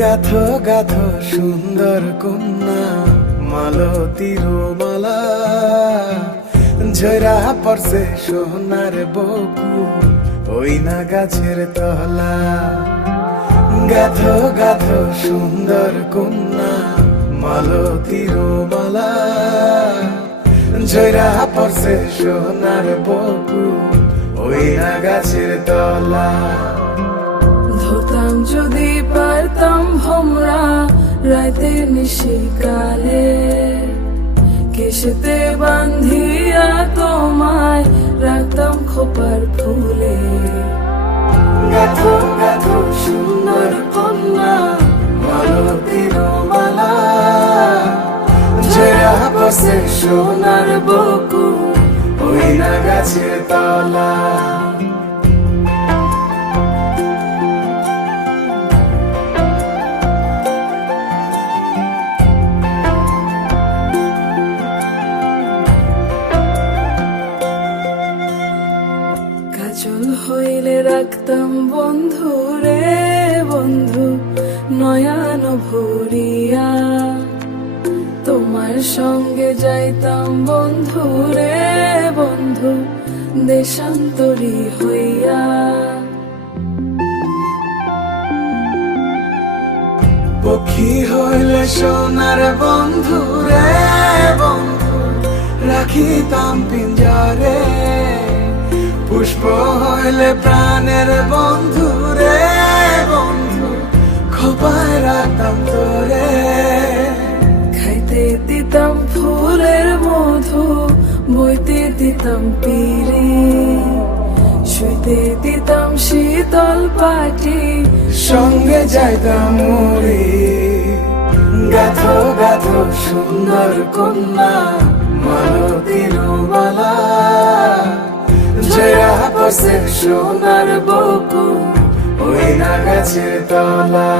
গাথো গাথো সুন্দর কন্যা মালতীর মালা, ঝরা পড়ছে সোনার বকুল ওই না গাছের তলা। গাথো গাথো সুন্দর কন্যা মালতীর মালা, ঝরা পড়ছে সোনার বকুল ওই না গাছের তলা। ধরতাম যদি পারতাম ভোমরা রাতে নিশিকালে, কেশেতে বান্ধিয়া তোমায় রাখতাম খোপার ফুলে। গাথো গাথো সুন্দর কন্যা মালতীর মালা, ঝরা পড়ছে সোনার বকুল ওই না গাছের তলা। কাজল হইলে রাখতাম বন্ধু রে বন্ধু নয়ন ভরিয়া, তোমার সঙ্গে যাইতাম বন্ধু রে বন্ধু দেশান্তরী হইয়া। পক্ষী হইলে সোনার বন্ধু রে বন্ধু রাখিতাম পিঞ্জরে, পুষ্প হইলে প্রাণের বন্ধু রে বন্ধু খোপায় রাখতাম তোরে। খাইতে দিতাম ফুলের মধু, বইতে দিতাম পিরি, শুইতে দিতাম শীতল পাটি, সঙ্গে যাইতাম মুড়ি। গাথো গাথো সুন্দর কন্যা মালতীর মালা, ঝরা পড়ছে সোনার বকুল ওই না গাছের তলা।